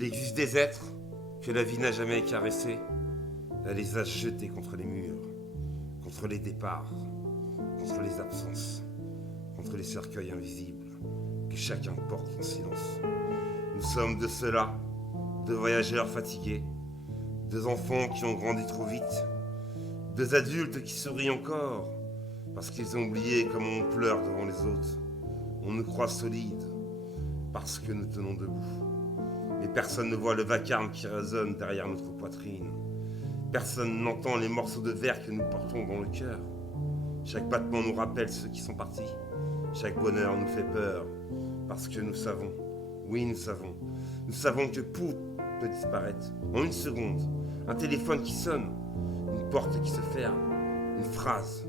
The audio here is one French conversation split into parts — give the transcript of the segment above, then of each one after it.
Il existe des êtres que la vie n'a jamais caressés. Elle les a jetés contre les murs, contre les départs, contre les absences, contre les cercueils invisibles que chacun porte en silence. Nous sommes de ceux-là, deux voyageurs fatigués, deux enfants qui ont grandi trop vite, deux adultes qui sourient encore parce qu'ils ont oublié comment on pleure devant les autres. On nous croit solides parce que nous tenons debout. Mais personne ne voit le vacarme qui résonne derrière notre poitrine. Personne n'entend les morceaux de verre que nous portons dans le cœur. Chaque battement nous rappelle ceux qui sont partis. Chaque bonheur nous fait peur parce que nous savons, oui nous savons que tout peut disparaître en une seconde. Un téléphone qui sonne, une porte qui se ferme, une phrase,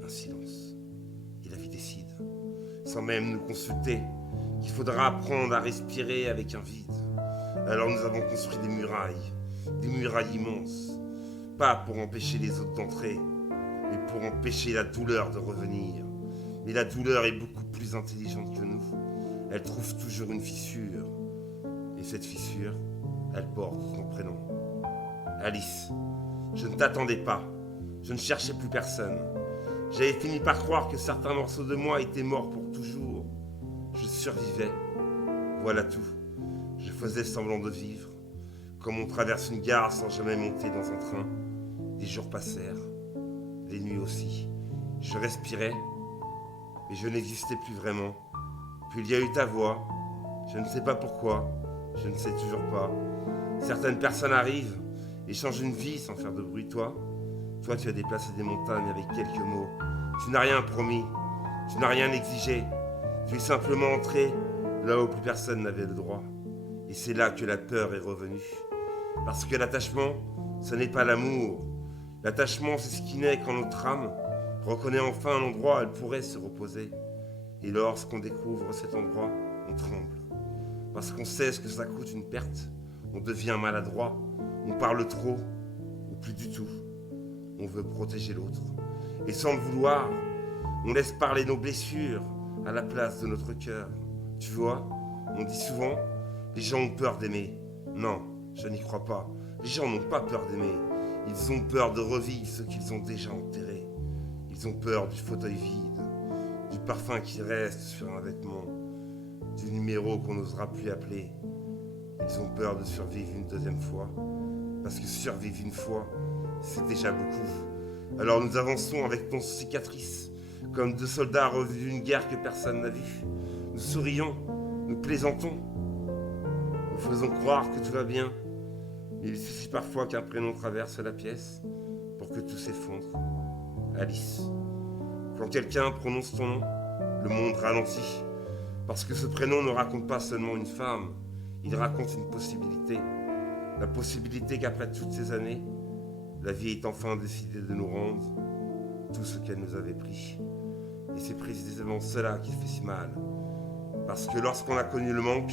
un silence. Et la vie décide, sans même nous consulter, qu'il faudra apprendre à respirer avec un vide. Alors nous avons construit des murailles immenses, pas pour empêcher les autres d'entrer, mais pour empêcher la douleur de revenir. Mais la douleur est beaucoup plus intelligente que nous. Elle trouve toujours une fissure. Et cette fissure, elle porte ton prénom. Alice, je ne t'attendais pas. Je ne cherchais plus personne. J'avais fini par croire que certains morceaux de moi étaient morts pour toujours. Je survivais. Voilà tout. Je faisais semblant de vivre. Comme on traverse une gare sans jamais monter dans un train. Les jours passèrent. Les nuits aussi. Je respirais. Mais je n'existais plus vraiment. Puis il y a eu ta voix. Je ne sais pas pourquoi. Je ne sais toujours pas. Certaines personnes arrivent et changent une vie sans faire de bruit. Toi, tu as déplacé des montagnes avec quelques mots. Tu n'as rien promis. Tu n'as rien exigé. Tu es simplement entré là où plus personne n'avait le droit. Et c'est là que la peur est revenue. Parce que l'attachement, ce n'est pas l'amour. L'attachement, c'est ce qui naît quand notre âme reconnaît enfin un endroit où elle pourrait se reposer. Et lorsqu'on découvre cet endroit, on tremble. Parce qu'on sait ce que ça coûte une perte. On devient maladroit. On parle trop, ou plus du tout. On veut protéger l'autre. Et sans le vouloir, on laisse parler nos blessures à la place de notre cœur. Tu vois, on dit souvent, les gens ont peur d'aimer. Non, je n'y crois pas. Les gens n'ont pas peur d'aimer. Ils ont peur de revivre ce qu'ils ont déjà enterré. Ils ont peur du fauteuil vide, du parfum qui reste sur un vêtement, du numéro qu'on n'osera plus appeler. Ils ont peur de survivre une deuxième fois, parce que survivre une fois, c'est déjà beaucoup. Alors nous avançons avec nos cicatrices, comme deux soldats revenus d'une guerre que personne n'a vue. Nous sourions, nous plaisantons, nous faisons croire que tout va bien. Mais il suffit parfois qu'un prénom traverse la pièce pour que tout s'effondre. Alice. Quand quelqu'un prononce ton nom, le monde ralentit. Parce que ce prénom ne raconte pas seulement une femme, il raconte une possibilité. La possibilité qu'après toutes ces années, la vie est enfin décidée de nous rendre tout ce qu'elle nous avait pris. Et c'est précisément cela qui fait si mal. Parce que lorsqu'on a connu le manque,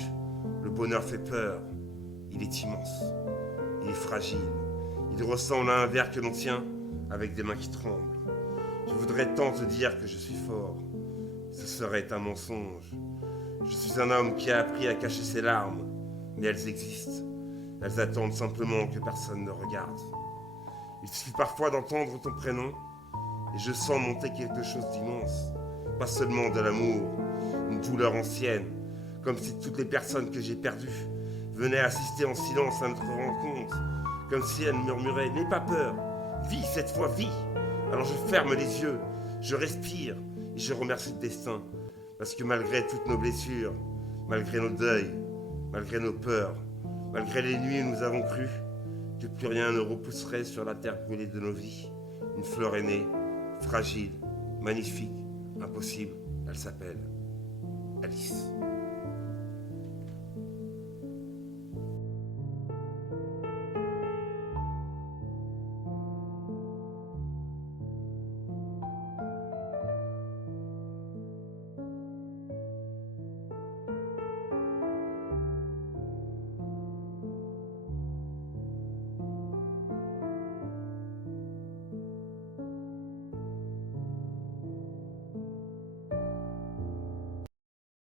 le bonheur fait peur. Il est immense. Il est fragile. Il ressemble à un verre que l'on tient avec des mains qui tremblent. Je voudrais tant te dire que je suis fort. Ce serait un mensonge. Je suis un homme qui a appris à cacher ses larmes. Mais elles existent. Elles attendent simplement que personne ne regarde. Il suffit parfois d'entendre ton prénom et je sens monter quelque chose d'immense. Pas seulement de l'amour, une douleur ancienne, comme si toutes les personnes que j'ai perdues venaient assister en silence à notre rencontre, comme si elles murmuraient « N'aie pas peur, vis cette fois, vis !» Alors je ferme les yeux, je respire et je remercie le destin, parce que malgré toutes nos blessures, malgré nos deuils, malgré nos peurs, malgré les nuits où nous avons cru que plus rien ne repousserait sur la terre brûlée de nos vies, une fleur est née, fragile, magnifique, impossible, elle s'appelle Alice.